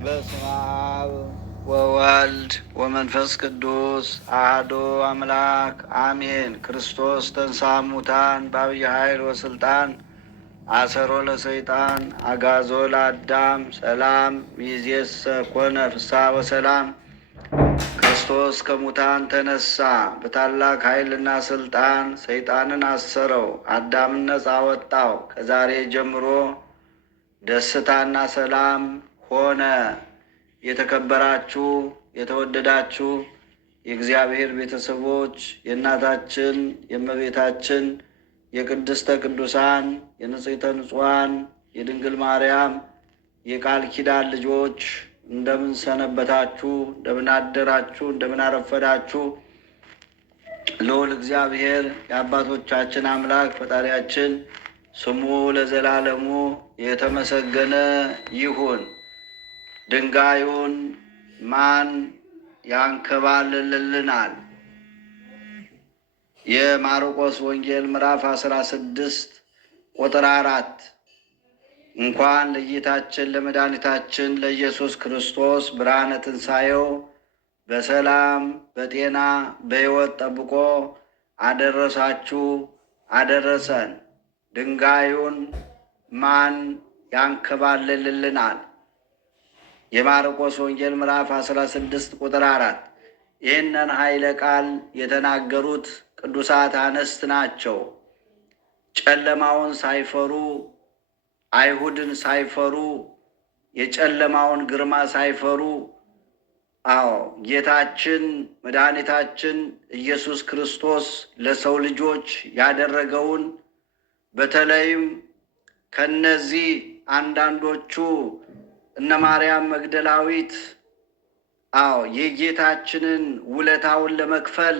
በስመ አብ ወወልድ ወመንፈስ ቅዱስ አሐዱ አምላክ አሜን። ክርስቶስ ተንሥአ እሙታን በዐቢይ ኃይል ወሥልጣን አሰሮ ለሰይጣን አግዓዞ ለአዳም ሰላም ሚእዜሰ ኮነ ፍስሐ ወሰላም። ክርስቶስ ከሙታን ተነሳ፣ በታላቅ ኃይልና ስልጣን ሰይጣንን አሰረው፣ አዳምን ነጻ ወጣው። ከዛሬ ጀምሮ ደስታና ሰላም ሆነ። የተከበራችሁ የተወደዳችሁ የእግዚአብሔር ቤተሰቦች የእናታችን የእመቤታችን የቅድስተ ቅዱሳን የንጽሕተ ንጹሐን የድንግል ማርያም የቃል ኪዳን ልጆች እንደምን ሰነበታችሁ? እንደምን አደራችሁ? እንደምን አረፈዳችሁ? ልዑል እግዚአብሔር የአባቶቻችን አምላክ ፈጣሪያችን ስሙ ለዘላለሙ የተመሰገነ ይሁን። ድንጋዩን ማን ያንከባልልልናል? የማርቆስ ወንጌል ምዕራፍ 16 ቁጥር 4 እንኳን ለጌታችን ለመድኃኒታችን ለኢየሱስ ክርስቶስ ብርሃነ ትንሣኤው በሰላም በጤና በሕይወት ጠብቆ አደረሳችሁ አደረሰን። ድንጋዩን ማን ያንከባልልልናል? የማርቆስ ወንጌል ምዕራፍ 16 ቁጥር 4 ይህንን ኃይለ ቃል የተናገሩት ቅዱሳት አንስት ናቸው። ጨለማውን ሳይፈሩ፣ አይሁድን ሳይፈሩ፣ የጨለማውን ግርማ ሳይፈሩ፣ ጌታችን መድኃኒታችን ኢየሱስ ክርስቶስ ለሰው ልጆች ያደረገውን በተለይም ከነዚህ አንዳንዶቹ እነ ማርያም መግደላዊት የጌታችንን ውለታውን ለመክፈል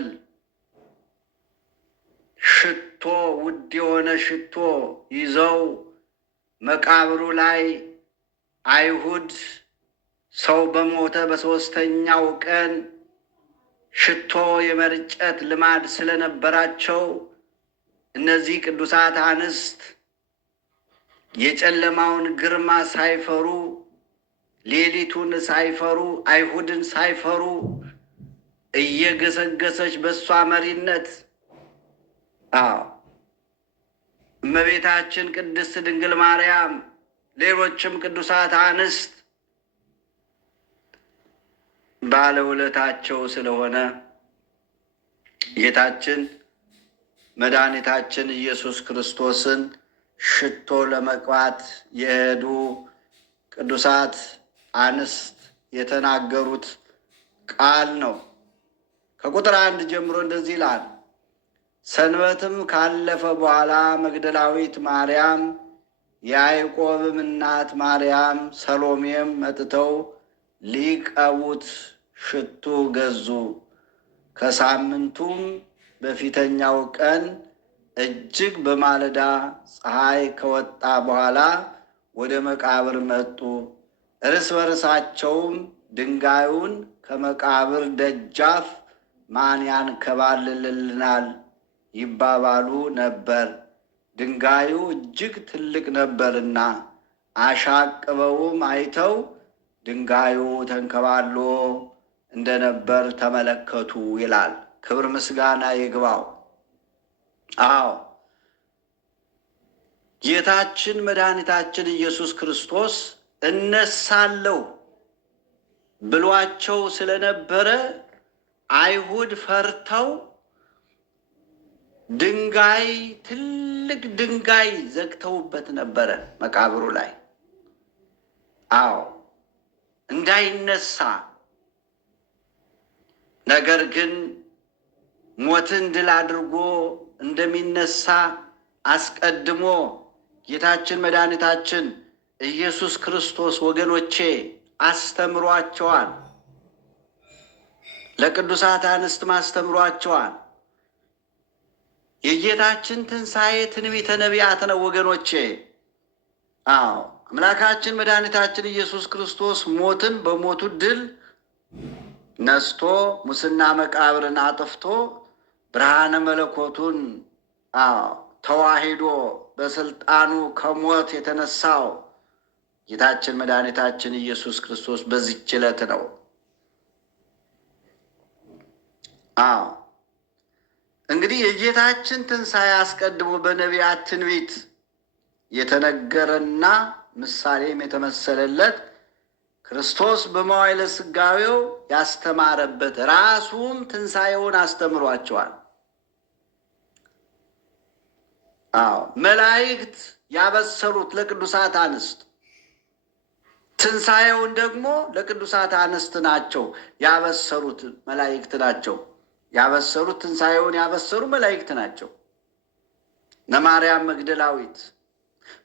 ሽቶ፣ ውድ የሆነ ሽቶ ይዘው መቃብሩ ላይ አይሁድ ሰው በሞተ በሦስተኛው ቀን ሽቶ የመርጨት ልማድ ስለነበራቸው እነዚህ ቅዱሳት አንስት የጨለማውን ግርማ ሳይፈሩ፣ ሌሊቱን ሳይፈሩ፣ አይሁድን ሳይፈሩ እየገሰገሰች በእሷ መሪነት እመቤታችን ቅድስት ድንግል ማርያም፣ ሌሎችም ቅዱሳት አንስት ባለውለታቸው ስለሆነ ጌታችን መድኃኒታችን ኢየሱስ ክርስቶስን ሽቶ ለመቅባት የሄዱ ቅዱሳት አንስት የተናገሩት ቃል ነው። ከቁጥር 1 ጀምሮ እንደዚህ ይላል። ሰንበትም ካለፈ በኋላ መግደላዊት ማርያም፣ የያዕቆብም እናት ማርያም፣ ሰሎሜም መጥተው ሊቀቡት ሽቱ ገዙ። ከሳምንቱም በፊተኛው ቀን እጅግ በማለዳ ፀሐይ ከወጣ በኋላ ወደ መቃብር መጡ። እርስ በርሳቸውም ድንጋዩን ከመቃብር ደጃፍ ማን ያንከባልልልናል ይባባሉ ነበር። ድንጋዩ እጅግ ትልቅ ነበርና አሻቅበውም አይተው ድንጋዩ ተንከባሎ እንደነበር ተመለከቱ ይላል። ክብር ምስጋና ይግባው። ጌታችን መድኃኒታችን ኢየሱስ ክርስቶስ እነሳለሁ ብሏቸው ስለነበረ አይሁድ ፈርተው ትልቅ ድንጋይ ዘግተውበት ነበረ መቃብሩ ላይ እንዳይነሳ። ነገር ግን ሞትን ድል አድርጎ እንደሚነሳ አስቀድሞ ጌታችን መድኃኒታችን ኢየሱስ ክርስቶስ ወገኖቼ አስተምሯቸዋል። ለቅዱሳት አንስትም አስተምሯቸዋል። የጌታችን ትንሣኤ ትንቢተ ነቢያት ነው ወገኖቼ። አምላካችን መድኃኒታችን ኢየሱስ ክርስቶስ ሞትን በሞቱ ድል ነስቶ ሙስና መቃብርን አጥፍቶ ብርሃነ መለኮቱን ተዋሂዶ በስልጣኑ ከሞት የተነሳው ጌታችን መድኃኒታችን ኢየሱስ ክርስቶስ በዚህች ዕለት ነው። እንግዲህ የጌታችን ትንሣኤ አስቀድሞ በነቢያት ትንቢት የተነገረና ምሳሌም የተመሰለለት ክርስቶስ በመዋዕለ ሥጋዌው ያስተማረበት ራሱም ትንሣኤውን አስተምሯቸዋል። መላእክት ያበሰሩት ለቅዱሳት አንስት፣ ትንሣኤውን ደግሞ ለቅዱሳት አንስት ናቸው ያበሰሩት፣ መላእክት ናቸው ያበሰሩት። ትንሣኤውን ያበሰሩ መላእክት ናቸው። ነማርያም መግደላዊት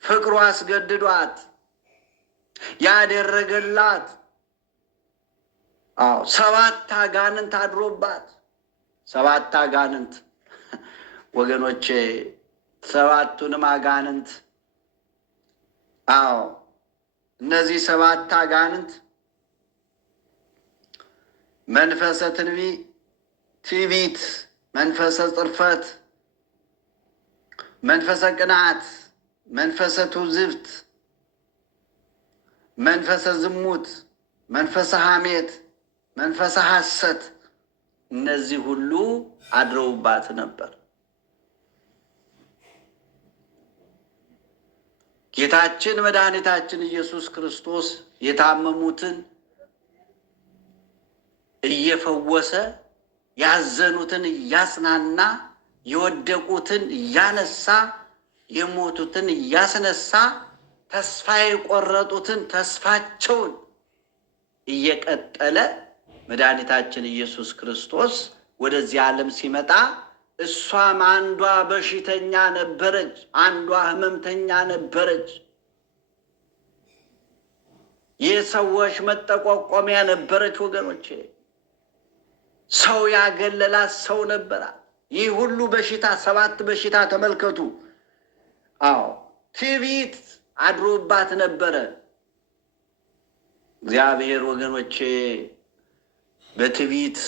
ፍቅሩ አስገድዷት ያደረገላት 7 አጋንንት አድሮባት፣ 7 አጋንንት ወገኖቼ፣ 7ቱንም አጋንንት እነዚህ 7 አጋንንት መንፈሰ ትዕቢት፣ መንፈሰ ጽርፈት፣ መንፈሰ ቅንዓት፣ መንፈሰ ትውዝብት፣ መንፈሰ ዝሙት፣ መንፈሰ ሐሜት፣ መንፈሰ ሐሰት፣ እነዚህ ሁሉ አድረውባት ነበር። ጌታችን መድኃኒታችን ኢየሱስ ክርስቶስ የታመሙትን እየፈወሰ፣ ያዘኑትን እያጽናና፣ የወደቁትን እያነሳ፣ የሞቱትን እያስነሳ፣ ተስፋ የቆረጡትን ተስፋቸውን እየቀጠለ መድኃኒታችን ኢየሱስ ክርስቶስ ወደዚህ ዓለም ሲመጣ እሷም አንዷ በሽተኛ ነበረች፣ አንዷ ሕመምተኛ ነበረች። የሰዎች መጠቋቋሚያ ነበረች ወገኖቼ። ሰው ያገለላት ሰው ነበራት። ይህ ሁሉ በሽታ፣ 7 በሽታ ተመልከቱ። ትዕቢት አድሮባት ነበረ። እግዚአብሔር ወገኖቼ በትዕቢት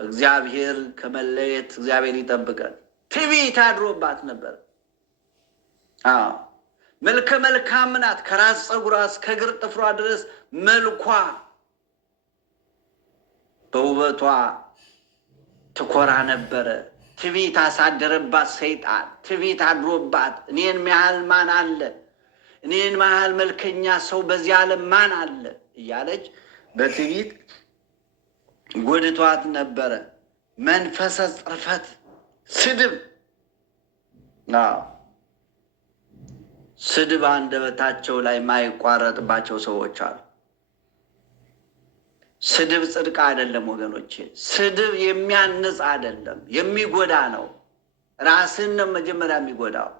ከእግዚአብሔር ከመለየት እግዚአብሔር ይጠብቀን። ትዕቢት አድሮባት ነበር። መልከ መልካም ናት። ከራስ ፀጉሯ እስከ እግር ጥፍሯ ድረስ መልኳ በውበቷ ትኮራ ነበረ። ትዕቢት አሳደረባት ሰይጣን። ትዕቢት አድሮባት እኔን ያህል ማን አለ? እኔን ያህል መልከኛ ሰው በዚህ ዓለም ማን አለ? እያለች በትዕቢት ጎድቷት ነበረ። መንፈሰ ጽርፈት፣ ስድብ፣ ስድብ አንደበታቸው ላይ የማይቋረጥባቸው ሰዎች አሉ። ስድብ ጽድቅ አይደለም ወገኖቼ። ስድብ የሚያንጽ አይደለም፣ የሚጎዳ ነው። ራስን ነው መጀመሪያ የሚጎዳው።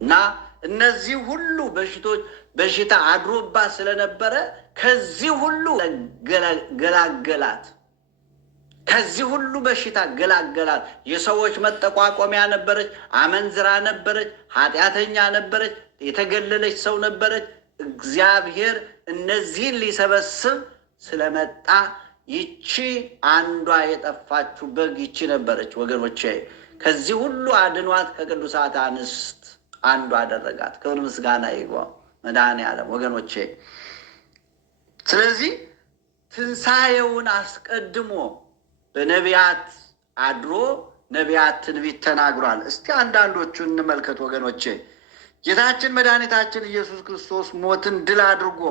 እና እነዚህ ሁሉ በሽታ አድሮባት ስለነበረ ከዚህ ሁሉ ገላገላት። ከዚህ ሁሉ በሽታ ገላገላት። የሰዎች መጠቋቋሚያ ነበረች፣ አመንዝራ ነበረች፣ ኃጢአተኛ ነበረች፣ የተገለለች ሰው ነበረች። እግዚአብሔር እነዚህን ሊሰበስብ ስለመጣ ይቺ አንዷ የጠፋችው በግ ይቺ ነበረች ወገኖቼ። ከዚህ ሁሉ አድኗት ከቅዱሳት አንስት አንዱ አደረጋት። ክብር ምስጋና ይግባው መድኃኔዓለም ወገኖቼ። ስለዚህ ትንሣኤውን አስቀድሞ በነቢያት አድሮ ነቢያት ትንቢት ተናግሯል። እስቲ አንዳንዶቹን እንመልከት ወገኖቼ። ጌታችን መድኃኒታችን ኢየሱስ ክርስቶስ ሞትን ድል አድርጎ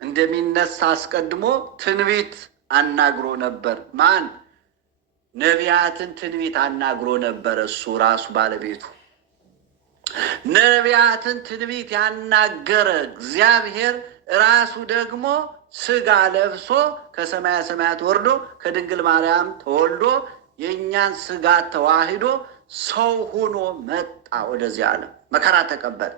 እንደሚነሳ አስቀድሞ ትንቢት አናግሮ ነበር። ማን? ነቢያትን ትንቢት አናግሮ ነበር። እሱ ራሱ ባለቤቱ ነቢያትን ትንቢት ያናገረ እግዚአብሔር ራሱ ደግሞ ሥጋ ለብሶ ከሰማያ ሰማያት ወርዶ ከድንግል ማርያም ተወልዶ የእኛን ሥጋ ተዋሂዶ ሰው ሆኖ መጣ ወደዚህ ዓለም። መከራ ተቀበለ።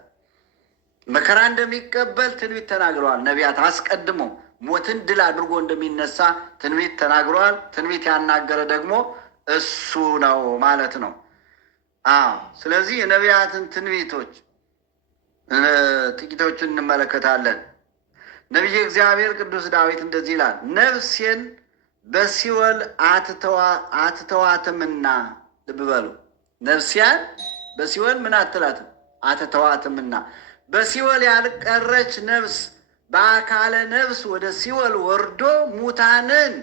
መከራ እንደሚቀበል ትንቢት ተናግረዋል ነቢያት። አስቀድሞ ሞትን ድል አድርጎ እንደሚነሳ ትንቢት ተናግረዋል። ትንቢት ያናገረ ደግሞ እሱ ነው ማለት ነው። ስለዚህ የነቢያትን ትንቢቶች ጥቂቶችን እንመለከታለን። ነቢየ እግዚአብሔር ቅዱስ ዳዊት እንደዚህ ይላል፣ ነፍሴን በሲኦል አትተዋትምና። ልብ በሉ፣ ነፍሴን በሲኦል ምን አትላትም? አትተዋትምና። በሲኦል ያልቀረች ነፍስ በአካለ ነፍስ ወደ ሲኦል ወርዶ ሙታንን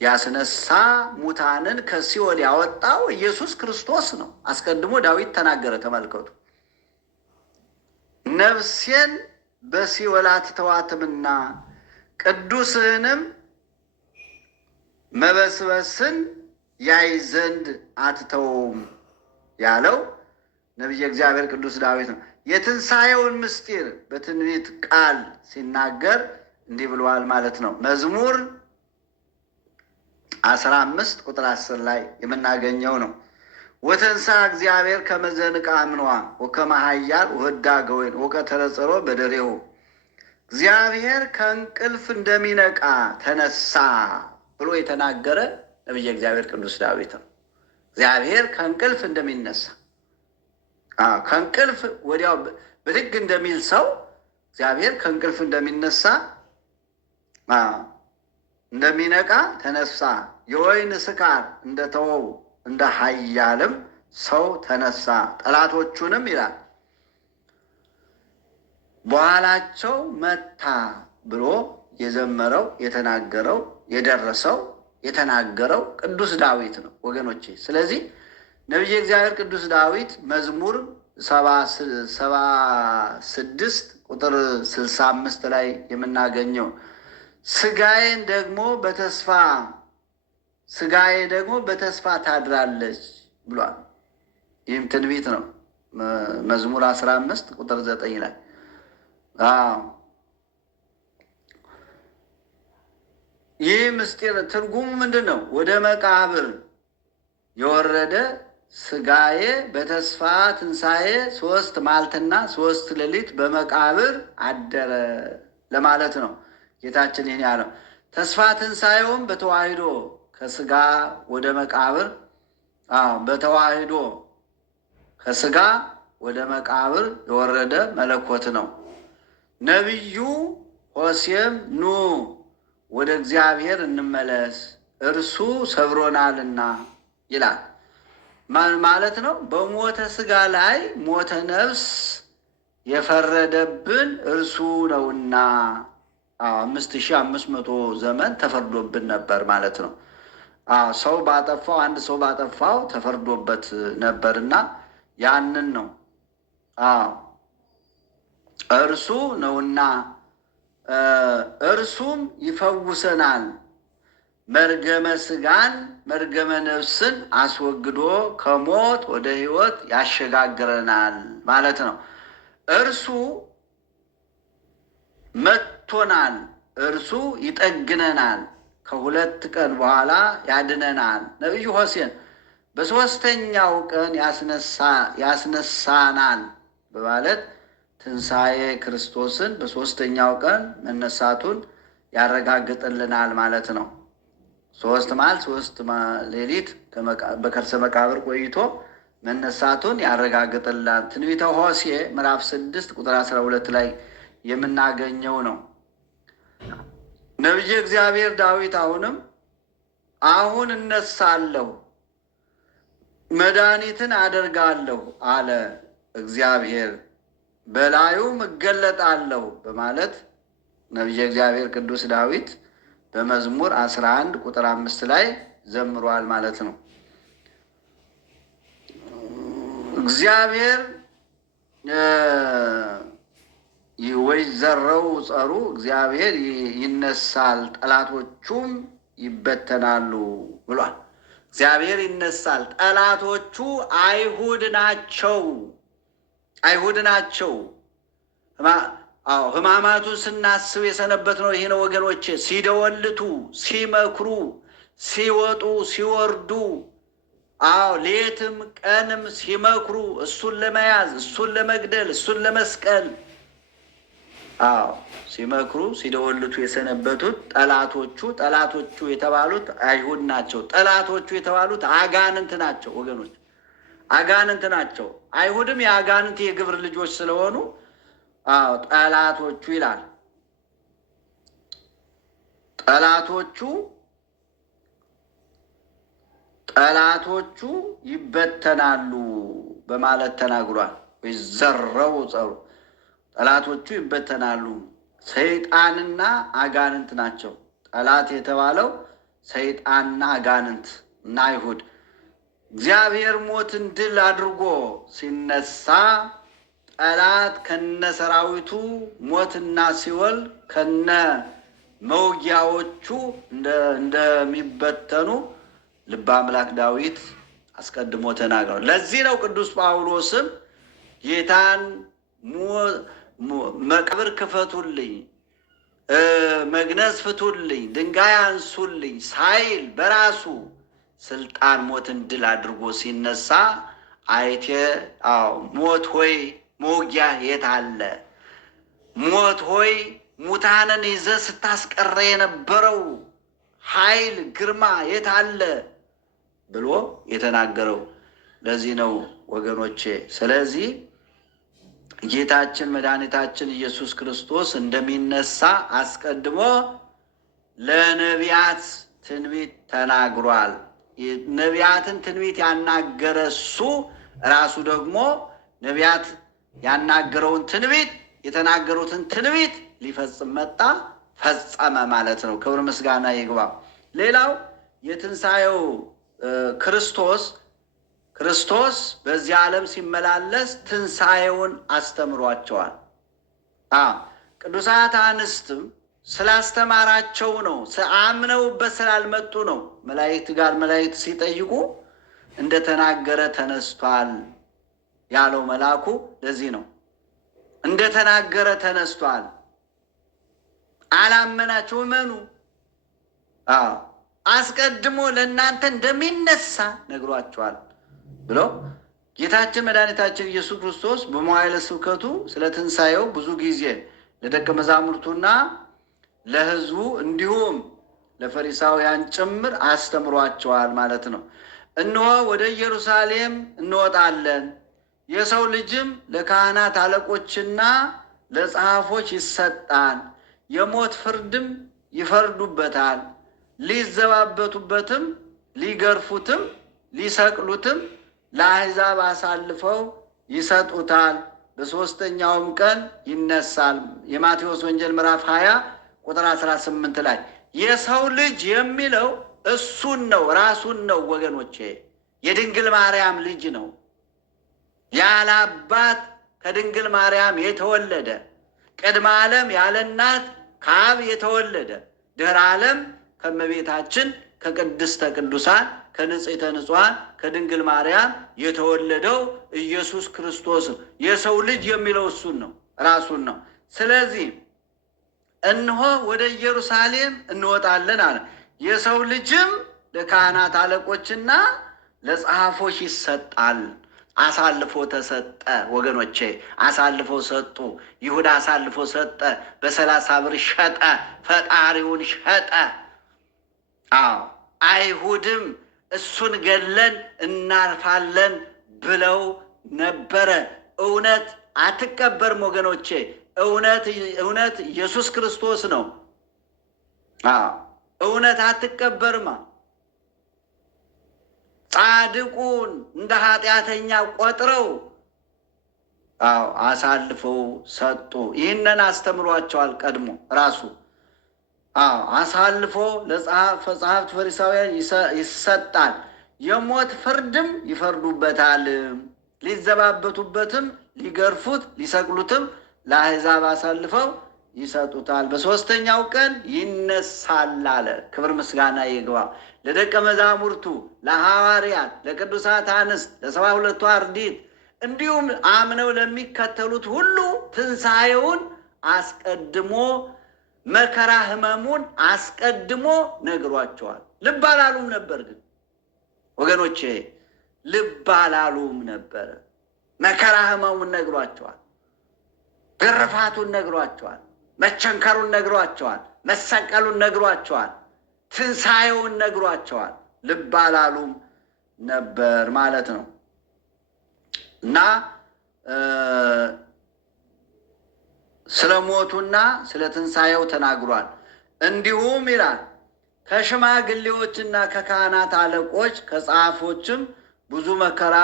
ያስነሳ ሙታንን ከሲኦል ያወጣው ኢየሱስ ክርስቶስ ነው። አስቀድሞ ዳዊት ተናገረ። ተመልከቱ። ነፍሴን በሲኦል አትተዋትምና ቅዱስህንም መበስበስን ያይ ዘንድ አትተውም ያለው ነቢየ እግዚአብሔር ቅዱስ ዳዊት ነው። የትንሣኤውን ምስጢር በትንቢት ቃል ሲናገር እንዲህ ብለዋል ማለት ነው። መዝሙር 15 ቁጥር 10 ላይ የምናገኘው ነው። ወተንሳ እግዚአብሔር ከመዘንቃ አምኗ ወከመ ኃያል ወህዳገ ወይን ወቀተለ ጸሮ በደሬሁ። እግዚአብሔር ከእንቅልፍ እንደሚነቃ ተነሳ ብሎ የተናገረ ነቢየ እግዚአብሔር ቅዱስ ዳዊት ነው። እግዚአብሔር ከእንቅልፍ እንደሚነሳ ከእንቅልፍ ወዲያው ብድግ እንደሚል ሰው እግዚአብሔር ከእንቅልፍ እንደሚነሳ እንደሚነቃ ተነሳ። የወይን ስካር እንደተወው እንደ ኃያልም ሰው ተነሳ። ጠላቶቹንም ይላል በኋላቸው መታ ብሎ የዘመረው የተናገረው የደረሰው የተናገረው ቅዱስ ዳዊት ነው ወገኖቼ። ስለዚህ ነቢየ እግዚአብሔር ቅዱስ ዳዊት መዝሙር 76 ቁጥር 65 ላይ የምናገኘው ስጋዬ ደግሞ በተስፋ ታድራለች ብሏል። ይህም ትንቢት ነው። መዝሙር 15 ቁጥር 9 ላይ ይህ ምስጢር ትርጉሙ ምንድን ነው? ወደ መቃብር የወረደ ስጋዬ በተስፋ ትንሣኤ 3 መዓልትና 3 ሌሊት በመቃብር አደረ ለማለት ነው። ጌታችን ይህን ያለው ተስፋ ትንሣኤውም በተዋሂዶ ከስጋ ወደ መቃብር በተዋሂዶ ከስጋ ወደ መቃብር የወረደ መለኮት ነው። ነቢዩ ሆሴም ኑ ወደ እግዚአብሔር እንመለስ እርሱ ሰብሮናልና ይላል ማለት ነው። በሞተ ስጋ ላይ ሞተ ነፍስ የፈረደብን እርሱ ነውና 5500 ዘመን ተፈርዶብን ነበር ማለት ነው። ሰው ባጠፋው አንድ ሰው ባጠፋው ተፈርዶበት ነበርና ያንን ነው እርሱ ነውና እርሱም ይፈውሰናል። መርገመ ስጋን መርገመ ነፍስን አስወግዶ ከሞት ወደ ሕይወት ያሸጋግረናል ማለት ነው። እርሱ መጥቶናል። እርሱ ይጠግነናል። ከ2 ቀን በኋላ ያድነናል። ነቢዩ ሆሴን በ3ኛው ቀን ያስነሳናል በማለት ትንሣኤ ክርስቶስን በ3ኛው ቀን መነሳቱን ያረጋግጥልናል ማለት ነው። 3 መዓልት 3 ሌሊት በከርሰ መቃብር ቆይቶ መነሳቱን ያረጋግጥልናል። ትንቢተ ሆሴዕ ምዕራፍ 6 ቁጥር 12 ላይ የምናገኘው ነው። ነቢየ እግዚአብሔር ዳዊት አሁን እነሳለሁ መድኃኒትን አደርጋለሁ አለ እግዚአብሔር በላዩም እገለጣለሁ በማለት ነቢየ እግዚአብሔር ቅዱስ ዳዊት በመዝሙር 11 ቁጥር 5 ላይ ዘምሯል ማለት ነው። እግዚአብሔር ወይዘረው ጸሩ እግዚአብሔር ይነሳል ጠላቶቹም ይበተናሉ ብሏል። እግዚአብሔር ይነሳል። ጠላቶቹ አይሁድ ናቸው። ሕማማቱን ስናስብ የሰነበት ነው። ይህ ነው ወገኖቼ። ሲደወልቱ፣ ሲመክሩ፣ ሲወጡ፣ ሲወርዱ፣ ሌትም ቀንም ሲመክሩ እሱን ለመያዝ፣ እሱን ለመግደል፣ እሱን ለመስቀል ሲመክሩ ሲደወልቱ የሰነበቱት ጠላቶቹ የተባሉት አይሁድ ናቸው። ጠላቶቹ የተባሉት አጋንንት ናቸው ወገኖች፣ አጋንንት ናቸው። አይሁድም የአጋንንት የግብር ልጆች ስለሆኑ ጠላቶቹ ይላል። ጠላቶቹ ይበተናሉ በማለት ተናግሯል። ወይዘረው ጸሩ ጠላቶቹ ይበተናሉ። ሰይጣንና አጋንንት ናቸው። ጠላት የተባለው ሰይጣንና አጋንንት እና አይሁድ። እግዚአብሔር ሞትን ድል አድርጎ ሲነሳ ጠላት ከነ ሰራዊቱ ሞትና ሲኦል ከነ መውጊያዎቹ እንደሚበተኑ ልበ አምላክ ዳዊት አስቀድሞ ተናግሯል። ለዚህ ነው ቅዱስ ጳውሎስም ጌታን መቃብር ክፈቱልኝ፣ መግነዝ ፍቱልኝ፣ ድንጋይ አንሱልኝ ሳይል በራሱ ስልጣን ሞትን ድል አድርጎ ሲነሳ አይቴ ሞት ሆይ መውጊያ የት አለ? ሞት ሆይ ሙታንን ይዘ ስታስቀረ የነበረው ኃይል ግርማ የት አለ ብሎ የተናገረው ለዚህ ነው ወገኖቼ። ስለዚህ ጌታችን መድኃኒታችን ኢየሱስ ክርስቶስ እንደሚነሳ አስቀድሞ ለነቢያት ትንቢት ተናግሯል። ነቢያትን ትንቢት ያናገረ እሱ ራሱ ደግሞ ነቢያት ያናገረውን ትንቢት የተናገሩትን ትንቢት ሊፈጽም መጣ፣ ፈጸመ ማለት ነው። ክብር ምስጋና ይግባው። ሌላው የትንሣኤው ክርስቶስ በዚህ ዓለም ሲመላለስ ትንሣኤውን አስተምሯቸዋል። ቅዱሳት አንስትም ስላስተማራቸው ነው፣ አምነውበት ስላልመጡ ነው። መላእክት ሲጠይቁ እንደተናገረ ተነስቷል ያለው መልአኩ ለዚህ ነው። እንደተናገረ ተነስቷል፣ አላመናችሁ እመኑ። አስቀድሞ ለእናንተ እንደሚነሳ ነግሯቸዋል ብሎ ጌታችን መድኃኒታችን ኢየሱስ ክርስቶስ በመዋዕለ ስብከቱ ስለ ትንሣኤው ብዙ ጊዜ ለደቀ መዛሙርቱና ለሕዝቡ እንዲሁም ለፈሪሳውያን ጭምር አስተምሯቸዋል ማለት ነው። እነሆ ወደ ኢየሩሳሌም እንወጣለን፣ የሰው ልጅም ለካህናት አለቆችና ለጸሐፎች ይሰጣል፣ የሞት ፍርድም ይፈርዱበታል፣ ሊዘባበቱበትም፣ ሊገርፉትም፣ ሊሰቅሉትም ለአሕዛብ አሳልፈው ይሰጡታል፣ በሦስተኛውም ቀን ይነሳል። የማቴዎስ ወንጌል ምዕራፍ 20 ቁጥር 18 ላይ የሰው ልጅ የሚለው እሱን ነው፣ ራሱን ነው ወገኖቼ። የድንግል ማርያም ልጅ ነው። ያለ አባት ከድንግል ማርያም የተወለደ፣ ቅድመ ዓለም ያለ እናት ከአብ የተወለደ፣ ድኅረ ዓለም ከእመቤታችን ከቅድስተ ቅዱሳን ከንጽሕተ ንጹሐን ከድንግል ማርያም የተወለደው ኢየሱስ ክርስቶስ ነው። የሰው ልጅ የሚለው እሱን ነው፣ ራሱን ነው። ስለዚህ እነሆ ወደ ኢየሩሳሌም እንወጣለን አለ። የሰው ልጅም ለካህናት አለቆችና ለጸሐፎች ይሰጣል። አሳልፎ ተሰጠ ወገኖቼ፣ አሳልፎ ሰጡ። ይሁዳ አሳልፎ ሰጠ፣ በ30 ብር ሸጠ፣ ፈጣሪውን ሸጠ። አይሁድም እሱን ገለን እናርፋለን ብለው ነበረ። እውነት አትቀበርም ወገኖቼ። እውነት ኢየሱስ ክርስቶስ ነው። እውነት አትቀበርማ። ጻድቁን እንደ ኃጢአተኛ ቆጥረው አሳልፈው ሰጡ። ይህንን አስተምሯቸዋል ቀድሞ ራሱ። አሳልፎ ለጸሐፍት ፈሪሳውያን ይሰጣል፣ የሞት ፍርድም ይፈርዱበታል፣ ሊዘባበቱበትም፣ ሊገርፉት፣ ሊሰቅሉትም ለአሕዛብ አሳልፈው ይሰጡታል፣ በሦስተኛው ቀን ይነሳል አለ። ክብር ምስጋና ይግባ ለደቀ መዛሙርቱ፣ ለሐዋርያት፣ ለቅዱሳት አንስት፣ ለ72ቱ አርድእት እንዲሁም አምነው ለሚከተሉት ሁሉ ትንሣኤውን አስቀድሞ መከራ ሕመሙን አስቀድሞ ነግሯቸዋል። ልብ አላሉም ነበር ግን ወገኖቼ፣ ልብ አላሉም ነበር። መከራ ሕመሙን ነግሯቸዋል። ግርፋቱን ነግሯቸዋል። መቸንከሩን ነግሯቸዋል። መሰቀሉን ነግሯቸዋል። ትንሣኤውን ነግሯቸዋል። ልብ አላሉም ነበር ማለት ነው እና ስለ ሞቱና ስለ ትንሣኤው ተናግሯል። እንዲሁም ይላል ከሽማግሌዎችና ከካህናት አለቆች ከጸሐፎችም ብዙ መከራ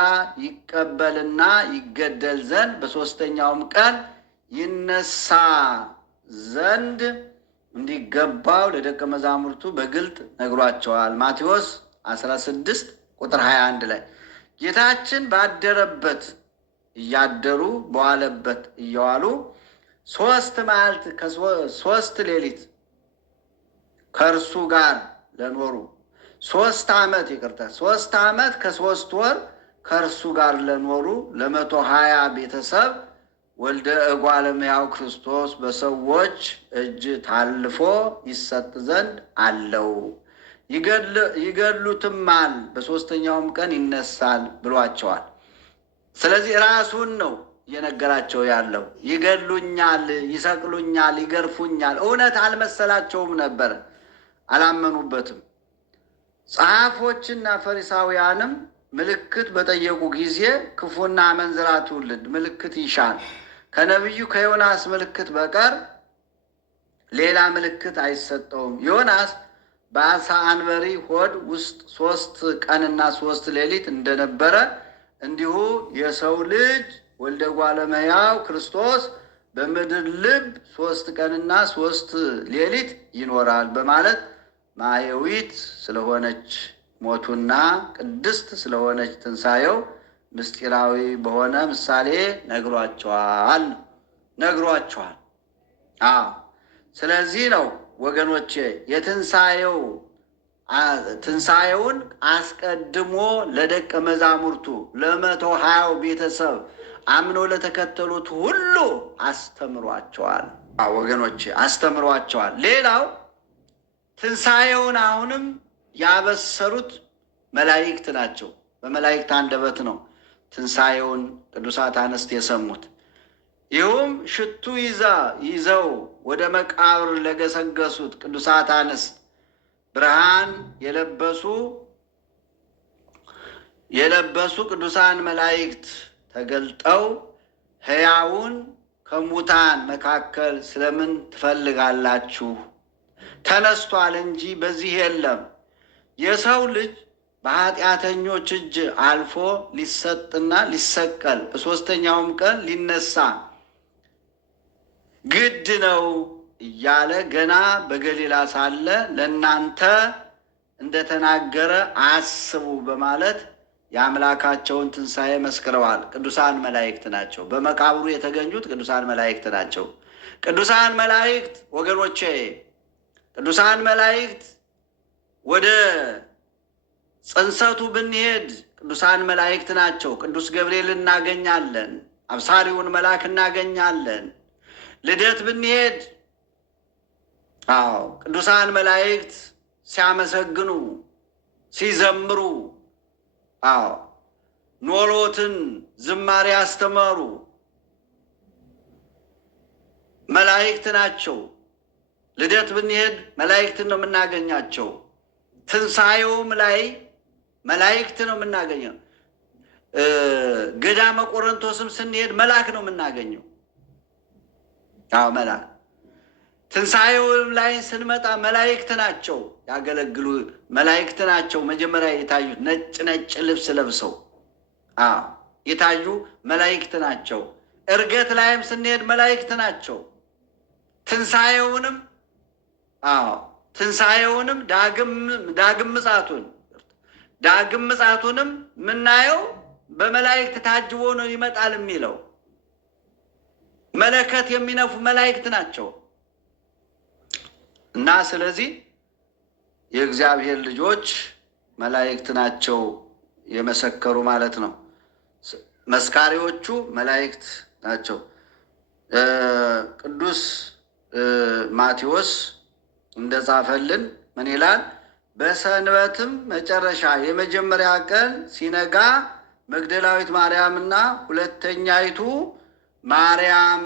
ይቀበልና ይገደል ዘንድ በሦስተኛውም ቀን ይነሳ ዘንድ እንዲገባው ለደቀ መዛሙርቱ በግልጥ ነግሯቸዋል። ማቴዎስ 16 ቁጥር 21 ላይ ጌታችን ባደረበት እያደሩ በዋለበት እየዋሉ 3 መዓልት 3 ሌሊት ከእርሱ ጋር ለኖሩ 3 ዓመት 3 ዓመት ከ3 ወር ከእርሱ ጋር ለኖሩ ለ120 ቤተሰብ ወልደ እጓለ እመሕያው ክርስቶስ በሰዎች እጅ ታልፎ ይሰጥ ዘንድ አለው፣ ይገድሉትማል፣ በሦስተኛውም ቀን ይነሳል ብሏቸዋል። ስለዚህ ራሱን ነው እየነገራቸው ያለው። ይገድሉኛል፣ ይሰቅሉኛል፣ ይገርፉኛል። እውነት አልመሰላቸውም ነበር፣ አላመኑበትም። ጸሐፎችና ፈሪሳውያንም ምልክት በጠየቁ ጊዜ ክፉና አመንዝራ ትውልድ ምልክት ይሻል፣ ከነቢዩ ከዮናስ ምልክት በቀር ሌላ ምልክት አይሰጠውም። ዮናስ በአሳ አንበሪ ሆድ ውስጥ 3 ቀንና 3 ሌሊት እንደነበረ እንዲሁ የሰው ልጅ ወልደ እጓለ እመሕያው ክርስቶስ በምድር ልብ 3 ቀንና 3 ሌሊት ይኖራል በማለት ማየዊት ስለሆነች ሞቱና ቅድስት ስለሆነች ትንሣኤው ምስጢራዊ በሆነ ምሳሌ ነግሯቸዋል። ስለዚህ ነው ወገኖቼ ትንሣኤውን አስቀድሞ ለደቀ መዛሙርቱ ለ120 ቤተሰብ አምኖ ለተከተሉት ሁሉ አስተምሯቸዋል። ወገኖቼ አስተምሯቸዋል። ሌላው ትንሣኤውን አሁንም ያበሰሩት መላእክት ናቸው። በመላእክት አንደበት ነው ትንሣኤውን ቅዱሳት አንስት የሰሙት። ይህም ሽቱ ይዘው ወደ መቃብር ለገሰገሱት ቅዱሳት አንስት ብርሃን የለበሱ ቅዱሳን መላእክት ተገልጠው ሕያውን ከሙታን መካከል ስለምን ትፈልጋላችሁ? ተነስቷል እንጂ በዚህ የለም። የሰው ልጅ በኃጢአተኞች እጅ አልፎ ሊሰጥና ሊሰቀል በሦስተኛውም ቀን ሊነሳ ግድ ነው እያለ ገና በገሊላ ሳለ ለእናንተ እንደተናገረ አስቡ በማለት የአምላካቸውን ትንሣኤ መስክረዋል። ቅዱሳን መላእክት ናቸው። በመቃብሩ የተገኙት ቅዱሳን መላእክት ናቸው። ቅዱሳን መላእክት ወገኖቼ፣ ቅዱሳን መላእክት ወደ ጽንሰቱ ብንሄድ ቅዱሳን መላእክት ናቸው። ቅዱስ ገብርኤል እናገኛለን። አብሳሪውን መልአክ እናገኛለን። ልደት ብንሄድ ቅዱሳን መላእክት ሲያመሰግኑ ሲዘምሩ ኖሎትን ዝማሬ ያስተማሩ መላእክት ናቸው። ልደት ብንሄድ መላእክትን ነው የምናገኛቸው። ትንሣኤውም ላይ መላእክት ነው የምናገኘው። ገዳመ ቆሮንቶስም ስንሄድ መልአክ ነው የምናገኘው። መልአክ። ትንሣኤውም ላይ ስንመጣ መላእክት ናቸው ያገለግሉ። መላእክት ናቸው መጀመሪያ የታዩት፣ ነጭ ልብስ ለብሰው የታዩ መላእክት ናቸው። ዕርገት ላይም ስንሄድ መላእክት ናቸው። ትንሣኤውንም ዳግም ምጽአቱንም የምናየው በመላእክት ታጅቦ ነው ይመጣል የሚለው። መለከት የሚነፉ መላእክት ናቸው እና ስለዚህ የእግዚአብሔር ልጆች መላእክት ናቸው የመሰከሩ ማለት ነው። መስካሪዎቹ መላእክት ናቸው። ቅዱስ ማቴዎስ እንደጻፈልን ምን ይላል? በሰንበትም መጨረሻ የመጀመሪያ ቀን ሲነጋ መግደላዊት ማርያምና ሁለተኛይቱ ማርያም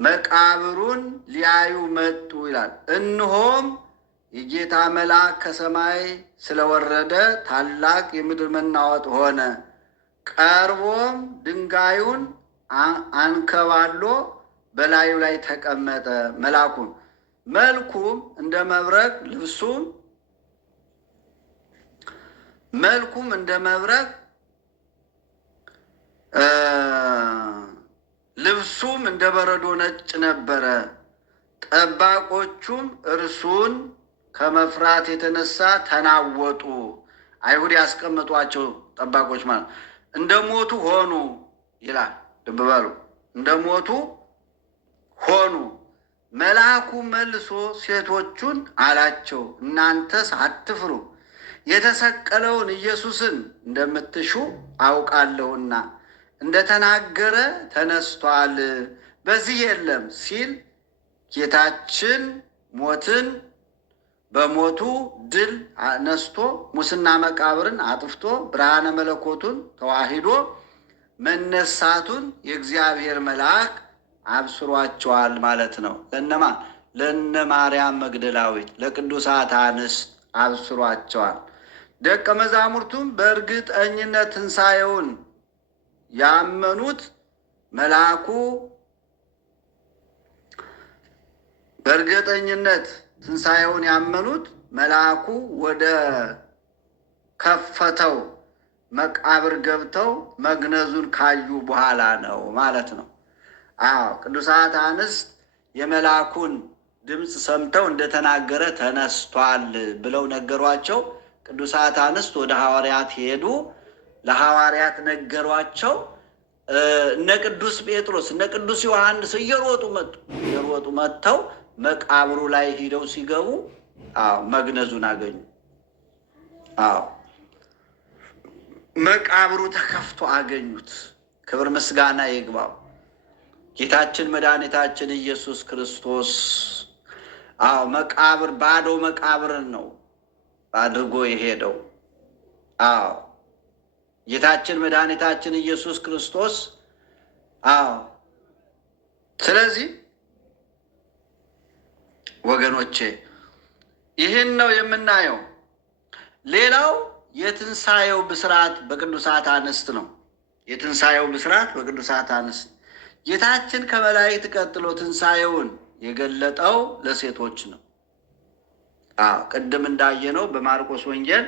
መቃብሩን ሊያዩ መጡ ይላል። እነሆም የጌታ መልአክ ከሰማይ ስለወረደ ታላቅ የምድር መናወጥ ሆነ። ቀርቦም ድንጋዩን አንከባሎ በላዩ ላይ ተቀመጠ። መልአኩም መልኩም እንደ መብረቅ መልኩም እንደ መብረቅ ልብሱም እንደ በረዶ ነጭ ነበረ። ጠባቆቹም እርሱን ከመፍራት የተነሳ ተናወጡ። አይሁድ ያስቀመጧቸው ጠባቆች ማለት እንደ ሞቱ ሆኑ ይላል። ልብ በሉ፣ እንደ ሞቱ ሆኑ። መልአኩ መልሶ ሴቶቹን አላቸው፣ እናንተስ አትፍሩ፣ የተሰቀለውን ኢየሱስን እንደምትሹ አውቃለሁና እንደተናገረ ተነስቷል፣ በዚህ የለም ሲል ጌታችን ሞትን በሞቱ ድል ነስቶ ሙስና መቃብርን አጥፍቶ ብርሃነ መለኮቱን ተዋሂዶ መነሳቱን የእግዚአብሔር መልአክ አብስሯቸዋል ማለት ነው። ለነማን? ለነ ማርያም መግደላዊት፣ ለቅዱሳት አንስት አብስሯቸዋል። ደቀ መዛሙርቱም በእርግጠኝነት ትንሣኤውን ያመኑት መልአኩ መልአኩ ወደ ከፈተው መቃብር ገብተው መግነዙን ካዩ በኋላ ነው ማለት ነው። ቅዱሳት አንስት የመልአኩን ድምፅ ሰምተው እንደተናገረ ተነስቷል ብለው ነገሯቸው። ቅዱሳት አንስት ወደ ሐዋርያት ሄዱ፣ ለሐዋርያት ነገሯቸው። እነ ቅዱስ ጴጥሮስ እነ ቅዱስ ዮሐንስ እየሮጡ መጥተው መቃብሩ ላይ ሂደው ሲገቡ መግነዙን አገኙ። መቃብሩ ተከፍቶ አገኙት። ክብር ምስጋና ይግባው። ጌታችን መድኃኒታችን ኢየሱስ ክርስቶስ መቃብር ባዶ መቃብርን ነው አድርጎ የሄደው። ጌታችን መድኃኒታችን ኢየሱስ ክርስቶስ ስለዚህ ወገኖቼ ይህን ነው የምናየው። ሌላው የትንሣኤው ብስራት በቅዱሳት አንስት ነው። የትንሣኤው ብስራት በቅዱሳት አንስት ጌታችን ከመላእክት ቀጥሎ ትንሣኤውን የገለጠው ለሴቶች ነው። ቅድም እንዳየነው በማርቆስ ወንጌል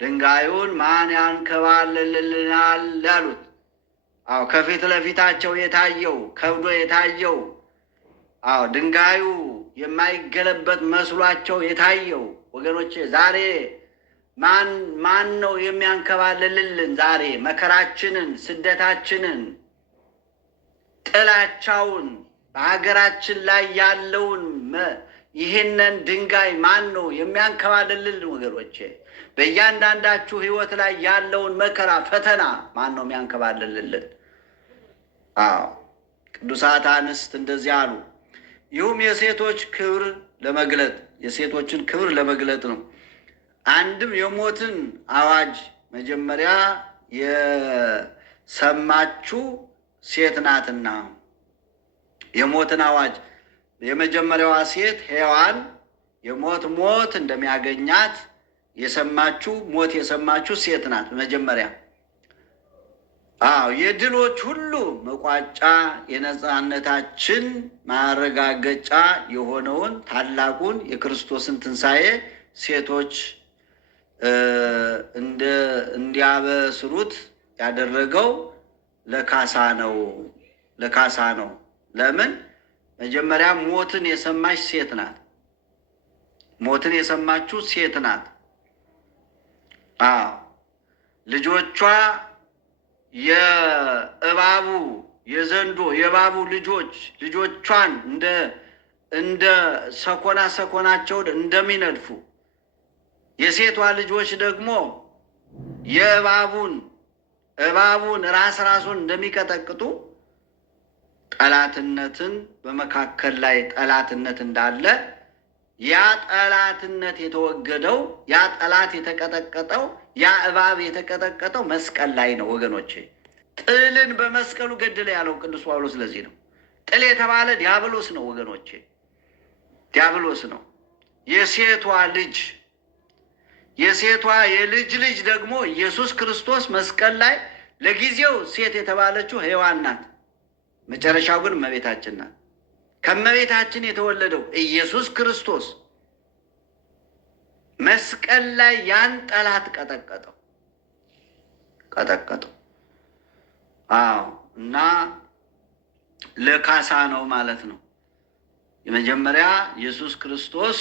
ድንጋዩን ማን ያንከባልልልናል ያሉት፣ ከፊት ለፊታቸው የታየው ከብዶ የታየው ድንጋዩ የማይገለበጥ መስሏቸው የታየው ወገኖቼ ዛሬ ማን ነው የሚያንከባልልልን? ዛሬ መከራችንን፣ ስደታችንን፣ ጥላቻውን በሀገራችን ላይ ያለውን ይህንን ድንጋይ ማን ነው የሚያንከባልልልን? ወገኖቼ በእያንዳንዳችሁ ሕይወት ላይ ያለውን መከራ፣ ፈተና ማን ነው የሚያንከባልልልን? ቅዱሳት አንስት እንደዚህ አሉ። ይህም የሴቶችን ክብር ለመግለጥ ነው። አንድም የሞትን አዋጅ መጀመሪያ የሰማችው ሴት ናትና፣ የሞትን አዋጅ የመጀመሪያዋ ሴት ሔዋን ሞት እንደሚያገኛት ሞት የሰማችው ሴት ናት መጀመሪያ። የድሎች ሁሉ መቋጫ የነፃነታችን ማረጋገጫ የሆነውን ታላቁን የክርስቶስን ትንሣኤ ሴቶች እንዲያበስሩት ያደረገው ለካሳ ነው። ለምን? መጀመሪያ ሞትን የሰማች ሴት ናት። ሞትን የሰማችው ሴት ናት። ልጆቿ የእባቡ ልጆቿን እንደ ሰኮናቸውን እንደሚነድፉ የሴቷ ልጆች ደግሞ እባቡን ራሱን እንደሚቀጠቅጡ ጠላትነትን በመካከል ላይ ጠላትነት እንዳለ ያ ጠላትነት የተወገደው ያ ጠላት የተቀጠቀጠው ያ እባብ የተቀጠቀጠው መስቀል ላይ ነው ወገኖቼ። ጥልን በመስቀሉ ገደለ ያለው ቅዱስ ጳውሎስ ለዚህ ነው። ጥል የተባለ ዲያብሎስ ነው ወገኖቼ፣ ዲያብሎስ ነው። የሴቷ የልጅ ልጅ ደግሞ ኢየሱስ ክርስቶስ መስቀል ላይ ለጊዜው ሴት የተባለችው ሔዋን ናት። መጨረሻው ግን እመቤታችን ናት። ከእመቤታችን የተወለደው ኢየሱስ ክርስቶስ መስቀል ላይ ያን ጠላት ቀጠቀጠው። ቀጠቀጠው። እና ለካሳ ነው ማለት ነው። የመጀመሪያ ኢየሱስ ክርስቶስ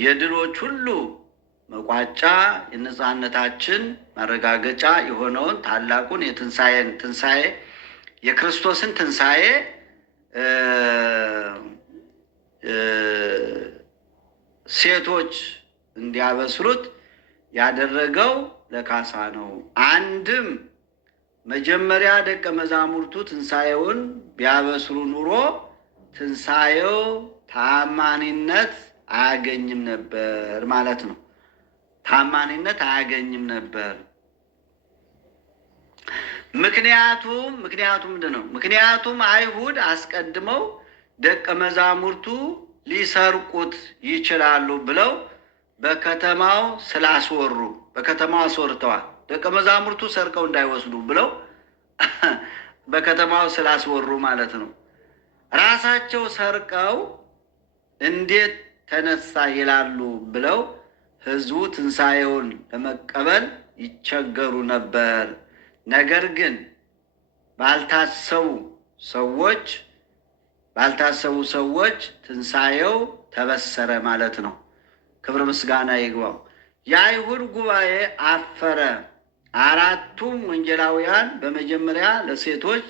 የድሎች ሁሉ መቋጫ የነጻነታችን ማረጋገጫ የሆነውን ታላቁን ትንሣኤ የክርስቶስን ትንሣኤ ሴቶች እንዲያበስሩት ያደረገው ለካሳ ነው። አንድም መጀመሪያ ደቀ መዛሙርቱ ትንሣኤውን ቢያበስሩ ኑሮ ትንሣኤው ታማኒነት አያገኝም ነበር ማለት ነው። ታማኒነት አያገኝም ነበር። ምክንያቱም ምንድን ነው? ምክንያቱም አይሁድ አስቀድመው ደቀ መዛሙርቱ ሊሰርቁት ይችላሉ ብለው በከተማው አስወርተዋል። ደቀ መዛሙርቱ ሰርቀው እንዳይወስዱ ብለው በከተማው ስላስወሩ ማለት ነው። ራሳቸው ሰርቀው እንዴት ተነሳ ይላሉ ብለው ሕዝቡ ትንሣኤውን ለመቀበል ይቸገሩ ነበር። ነገር ግን ባልታሰቡ ሰዎች ትንሣኤው ተበሰረ ማለት ነው። ክብር ምስጋና ይግባው። የአይሁድ ጉባኤ አፈረ። አራቱም ወንጌላውያን በመጀመሪያ ለሴቶች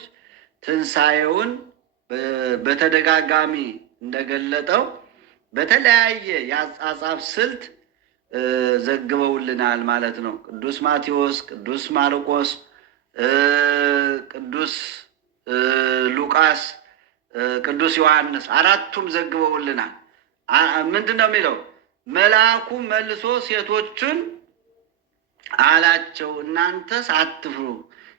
ትንሣኤውን በተደጋጋሚ እንደገለጠው በተለያየ የአጻጻፍ ስልት ዘግበውልናል ማለት ነው። ቅዱስ ማቴዎስ፣ ቅዱስ ማርቆስ፣ ቅዱስ ሉቃስ፣ ቅዱስ ዮሐንስ አራቱም ዘግበውልናል። ምንድን ነው የሚለው? መልአኩ መልሶ ሴቶቹን አላቸው፣ እናንተስ አትፍሩ፣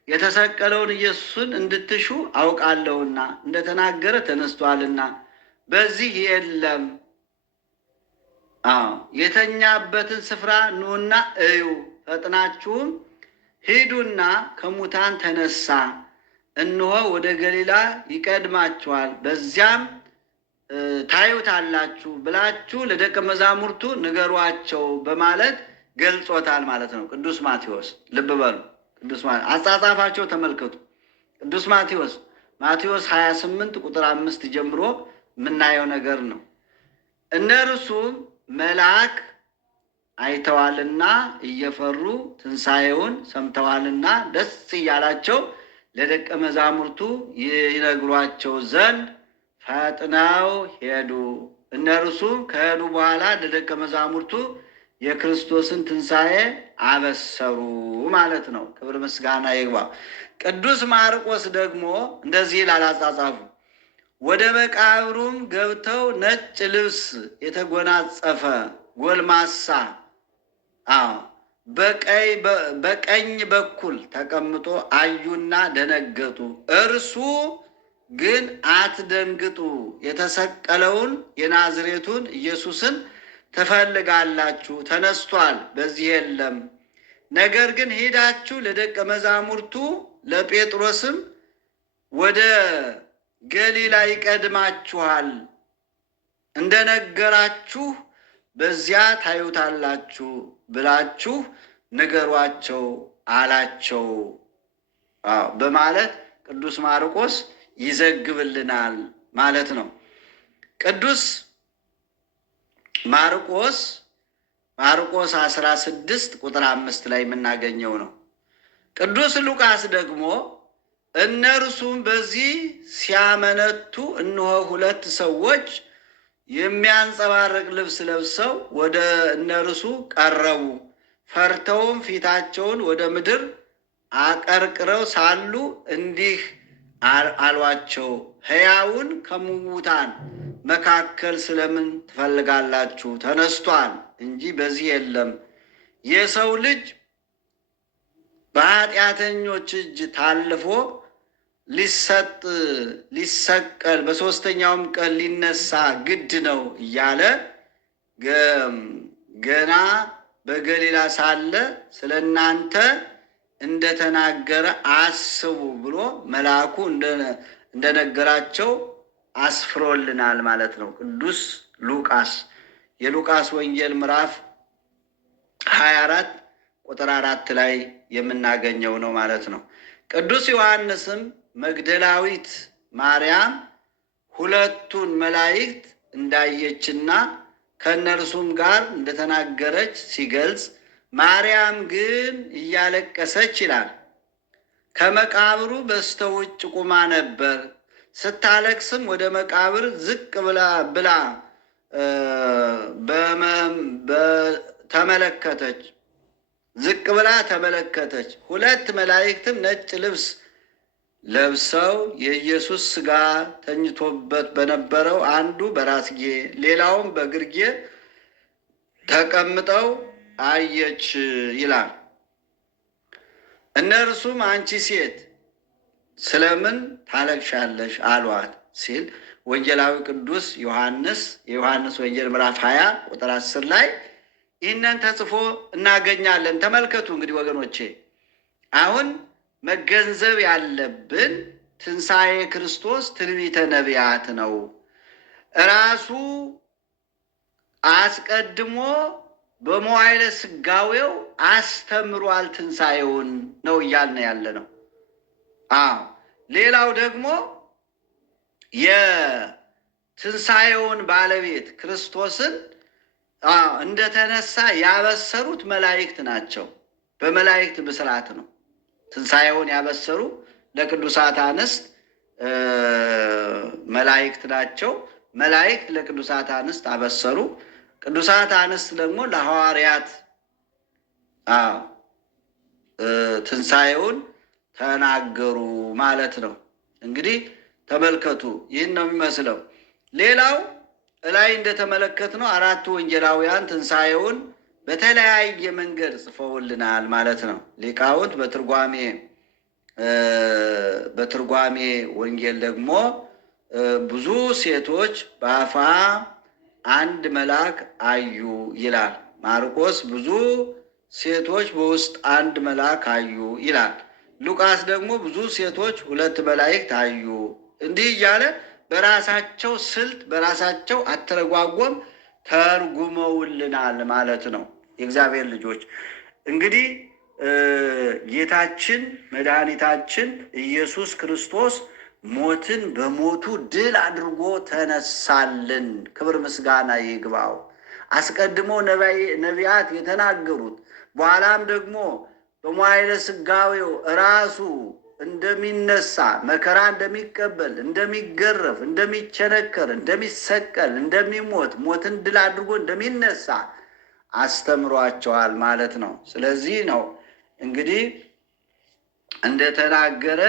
የተሰቀለውን ኢየሱስን እንድትሹ አውቃለሁና እንደተናገረ ተነስቷልና በዚህ የለም። የተኛበትን ስፍራ ኑና እዩ፣ ፈጥናችሁም ሂዱና ከሙታን ተነሳ፣ እነሆ ወደ ገሊላ ይቀድማችኋል፣ በዚያም ታዩታላችሁ ብላችሁ ለደቀ መዛሙርቱ ንገሯቸው በማለት ገልጾታል ማለት ነው። ቅዱስ ማቴዎስ ልብ በሉ። አጻጻፋቸው ተመልከቱ። ቅዱስ ማቴዎስ 28 ቁጥር 5 ጀምሮ የምናየው ነገር ነው። እነርሱም መልአክ አይተዋልና እየፈሩ ትንሣኤውን ሰምተዋልና ደስ እያላቸው ለደቀ መዛሙርቱ ይነግሯቸው ዘንድ ፈጥነው ሄዱ። እነርሱም ከሄዱ በኋላ ለደቀ መዛሙርቱ የክርስቶስን ትንሣኤ አበሰሩ ማለት ነው። ክብር ምስጋና ይግባ። ቅዱስ ማርቆስ ደግሞ እንደዚህ ይላል አጻጻፉ። ወደ መቃብሩም ገብተው ነጭ ልብስ የተጎናጸፈ ጎልማሳ በቀኝ በኩል ተቀምጦ አዩና ደነገጡ። እርሱ ግን አትደንግጡ፣ የተሰቀለውን የናዝሬቱን ኢየሱስን ትፈልጋላችሁ፣ ተነስቷል፣ በዚህ የለም። ነገር ግን ሄዳችሁ ለደቀ መዛሙርቱ ለጴጥሮስም ወደ ገሊላ ይቀድማችኋል፣ እንደነገራችሁ በዚያ ታዩታላችሁ ብላችሁ ንገሯቸው አላቸው በማለት ቅዱስ ማርቆስ ይዘግብልናል ማለት ነው። ቅዱስ ማርቆስ 16 ቁጥር 5 ላይ የምናገኘው ነው። ቅዱስ ሉቃስ ደግሞ እነርሱም በዚህ ሲያመነቱ እነሆ ሁለት ሰዎች የሚያንጸባርቅ ልብስ ለብሰው ወደ እነርሱ ቀረቡ። ፈርተውም ፊታቸውን ወደ ምድር አቀርቅረው ሳሉ እንዲህ አሏቸው፣ ሕያውን ከሙታን መካከል ስለምን ትፈልጋላችሁ? ተነስቷል እንጂ በዚህ የለም። የሰው ልጅ በኃጢአተኞች እጅ ታልፎ ሊሰቀል በሦስተኛውም ቀን ሊነሳ ግድ ነው እያለ ገና በገሊላ ሳለ ስለ እናንተ እንደተናገረ አስቡ ብሎ መልአኩ እንደነገራቸው አስፍሮልናል ማለት ነው። ቅዱስ ሉቃስ የሉቃስ ወንጌል ምዕራፍ 24 ቁጥር 4 ላይ የምናገኘው ነው ማለት ነው። ቅዱስ ዮሐንስም መግደላዊት ማርያም ሁለቱን መላእክት እንዳየችና ከእነርሱም ጋር እንደተናገረች ሲገልጽ፣ ማርያም ግን እያለቀሰች ይላል ከመቃብሩ በስተውጭ ቁማ ነበር። ስታለቅስም ወደ መቃብር ዝቅ ብላ ተመለከተች። ዝቅ ብላ ተመለከተች። ሁለት መላእክትም ነጭ ልብስ ለብሰው የኢየሱስ ሥጋ ተኝቶበት በነበረው አንዱ በራስጌ ሌላውም በግርጌ ተቀምጠው አየች ይላል። እነርሱም አንቺ ሴት ስለምን ታለቅሻለሽ አሏት ሲል ወንጌላዊ ቅዱስ ዮሐንስ የዮሐንስ ወንጌል ምዕራፍ 20 ቁጥር 10 ላይ ይህንን ተጽፎ እናገኛለን። ተመልከቱ እንግዲህ ወገኖቼ፣ አሁን መገንዘብ ያለብን ትንሣኤ ክርስቶስ ትንቢተ ነቢያት ነው። ራሱ አስቀድሞ በመዋዕለ ሥጋዌው አስተምሯል ትንሣኤውን ነው እያልን ያለ ነው። ሌላው ደግሞ የትንሣኤውን ባለቤት ክርስቶስን እንደተነሳ ያበሰሩት መላእክት ናቸው። በመላእክት ብስራት ነው ትንሣኤውን ያበሰሩ ለቅዱሳት አንስት መላእክት ናቸው። መላእክት ለቅዱሳት አንስት አበሰሩ። ቅዱሳት አንስት ደግሞ ለሐዋርያት ትንሣኤውን ተናገሩ ማለት ነው። እንግዲህ ተመልከቱ፣ ይህን ነው የሚመስለው። ሌላው እላይ እንደተመለከትነው አራቱ ወንጌላውያን ትንሣኤውን በተለያየ መንገድ ጽፈውልናል ማለት ነው። ሊቃውንት በትርጓሜ ወንጌል ደግሞ ብዙ ሴቶች በአፋ አንድ መልአክ አዩ ይላል። ማርቆስ ብዙ ሴቶች በውስጥ አንድ መልአክ አዩ ይላል። ሉቃስ ደግሞ ብዙ ሴቶች ሁለት መላእክት አዩ። እንዲህ እያለ በራሳቸው ስልት በራሳቸው አተረጓጎም ተርጉመውልናል ማለት ነው። የእግዚአብሔር ልጆች እንግዲህ ጌታችን መድኃኒታችን ኢየሱስ ክርስቶስ ሞትን በሞቱ ድል አድርጎ ተነሳልን። ክብር ምስጋና ይግባው። አስቀድሞ ነቢያት የተናገሩት በኋላም ደግሞ በመዋዕለ ሥጋዌው ራሱ እንደሚነሳ መከራ እንደሚቀበል፣ እንደሚገረፍ፣ እንደሚቸነከር፣ እንደሚሰቀል፣ እንደሚሞት ሞትን ድል አድርጎ እንደሚነሳ አስተምሯቸዋል ማለት ነው። ስለዚህ ነው እንግዲህ እንደተናገረ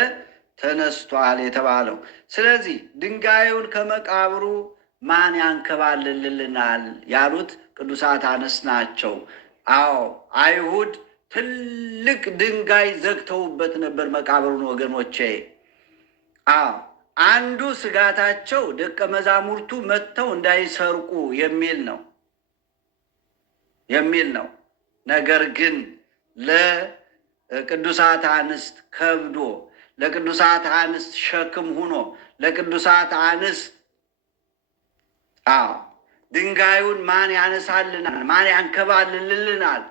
ተነስቷል የተባለው። ስለዚህ ድንጋዩን ከመቃብሩ ማን ያንከባልልልናል ያሉት ቅዱሳት አንስት ናቸው። አይሁድ ትልቅ ድንጋይ ዘግተውበት ነበር መቃብሩን ወገኖቼ። አንዱ ስጋታቸው ደቀ መዛሙርቱ መጥተው እንዳይሰርቁ የሚል ነው። ነገር ግን ለቅዱሳት አንስት ከብዶ ለቅዱሳት አንስት ሸክም ሆኖ ለቅዱሳት አንስት ድንጋዩን ማን ያነሳልናል፣ ማን ያንከባልልልናል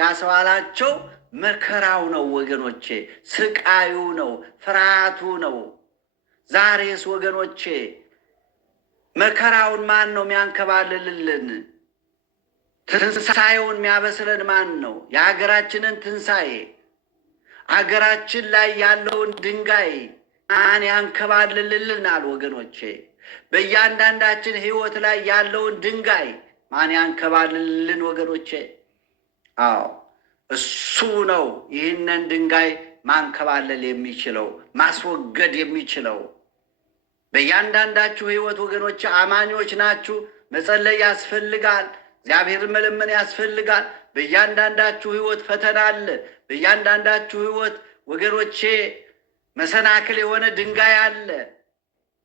ያስባላቸው መከራው ነው ወገኖቼ፣ ስቃዩ ነው፣ ፍርሃቱ ነው። ዛሬስ ወገኖቼ መከራውን ማን ነው የሚያንከባልልልን? ትንሣኤውን የሚያበስረን ማን ነው? የሀገራችንን ትንሣኤ ሀገራችን ላይ ያለውን ድንጋይ ማን ያንከባልልልናል ወገኖቼ? በእያንዳንዳችን ሕይወት ላይ ያለውን ድንጋይ ማን ያንከባልልን ወገኖቼ? እሱ ነው ይህንን ድንጋይ ማንከባለል የሚችለው ማስወገድ የሚችለው። በእያንዳንዳችሁ ሕይወት ወገኖቼ አማኞች ናችሁ፣ መጸለይ ያስፈልጋል፣ እግዚአብሔርን መለመን ያስፈልጋል። በእያንዳንዳችሁ ሕይወት ፈተና አለ። በእያንዳንዳችሁ ሕይወት ወገኖቼ መሰናክል የሆነ ድንጋይ አለ፣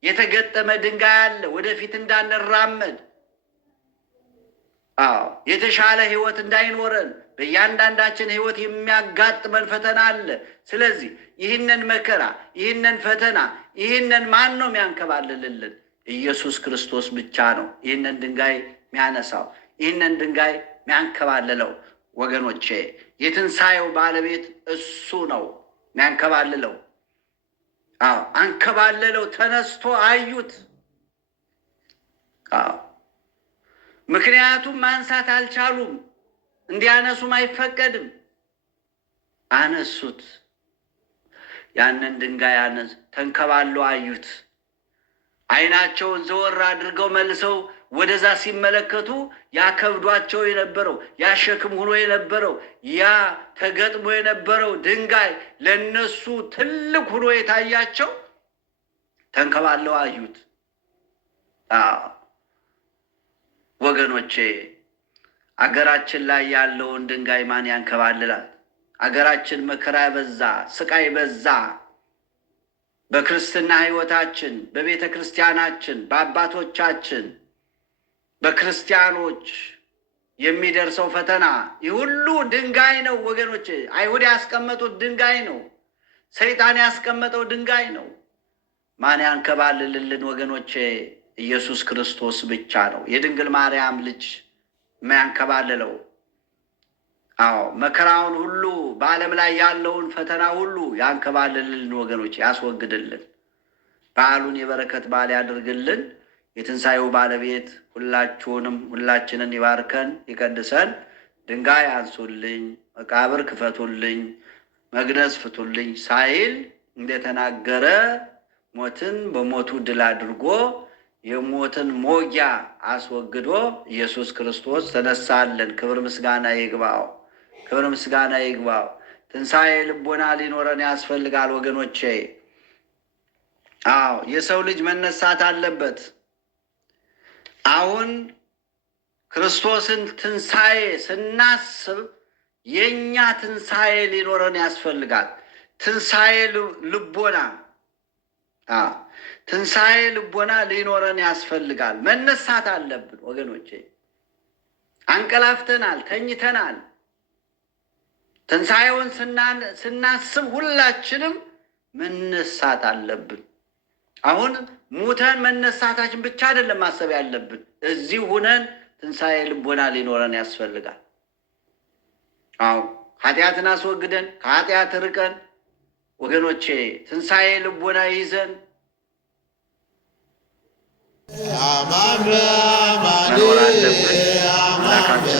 የተገጠመ ድንጋይ አለ፣ ወደፊት እንዳንራመድ የተሻለ ሕይወት እንዳይኖረን በእያንዳንዳችን ሕይወት የሚያጋጥመን ፈተና አለ። ስለዚህ ይህንን መከራ፣ ይህንን ፈተና፣ ይህንን ማን ነው የሚያንከባልልልን? ኢየሱስ ክርስቶስ ብቻ ነው ይህንን ድንጋይ የሚያነሳው፣ ይህንን ድንጋይ የሚያንከባልለው ወገኖቼ። የትንሣኤው ባለቤት እሱ ነው የሚያንከባልለው። አዎ አንከባለለው። ተነስቶ አዩት። አዎ ምክንያቱም ማንሳት አልቻሉም፣ እንዲያነሱም አይፈቀድም። አነሱት። ያንን ድንጋይ ተንከባለው አዩት። ዓይናቸውን ዘወር አድርገው መልሰው ወደዛ ሲመለከቱ ያከብዷቸው የነበረው ያሸክም ሆኖ የነበረው ያ ተገጥሞ የነበረው ድንጋይ ለነሱ ትልቅ ሆኖ የታያቸው ተንከባለው አዩት። ወገኖቼ አገራችን ላይ ያለውን ድንጋይ ማን ያንከባልላል? አገራችን መከራ በዛ፣ ስቃይ በዛ። በክርስትና ሕይወታችን፣ በቤተ ክርስቲያናችን፣ በአባቶቻችን፣ በክርስቲያኖች የሚደርሰው ፈተና ይህ ሁሉ ድንጋይ ነው ወገኖቼ። አይሁድ ያስቀመጡት ድንጋይ ነው። ሰይጣን ያስቀመጠው ድንጋይ ነው። ማን ያንከባልልልን ወገኖቼ? ኢየሱስ ክርስቶስ ብቻ ነው፣ የድንግል ማርያም ልጅ የሚያንከባልለው። አዎ መከራውን ሁሉ በዓለም ላይ ያለውን ፈተና ሁሉ ያንከባልልልን ወገኖች፣ ያስወግድልን። በዓሉን የበረከት በዓል ያድርግልን። የትንሣኤው ባለቤት ሁላችንን ይባርከን ይቀድሰን። ድንጋይ አንሱልኝ፣ መቃብር ክፈቱልኝ፣ መግነዝ ፍቱልኝ ሳይል እንደተናገረ ሞትን በሞቱ ድል አድርጎ የሞትን ሞጊያ አስወግዶ ኢየሱስ ክርስቶስ ተነሳልን። ክብር ምስጋና ይግባው። ክብር ምስጋና ይግባው። ትንሣኤ ልቦና ሊኖረን ያስፈልጋል ወገኖቼ። አዎ የሰው ልጅ መነሳት አለበት። አሁን ክርስቶስን ትንሣኤ ስናስብ የእኛ ትንሣኤ ሊኖረን ያስፈልጋል። ትንሣኤ ልቦና ትንሣኤ ልቦና ሊኖረን ያስፈልጋል። መነሳት አለብን ወገኖቼ። አንቀላፍተናል፣ ተኝተናል። ትንሣኤውን ስናስብ ሁላችንም መነሳት አለብን። አሁን ሙተን መነሳታችን ብቻ አይደለም ማሰብ ያለብን፣ እዚህ ሁነን ትንሣኤ ልቦና ሊኖረን ያስፈልጋል። አዎ ኃጢአትን አስወግደን ከኃጢአት ርቀን ወገኖቼ ትንሣኤ ልቦና ይዘን መኖር አለብን። አምላካችን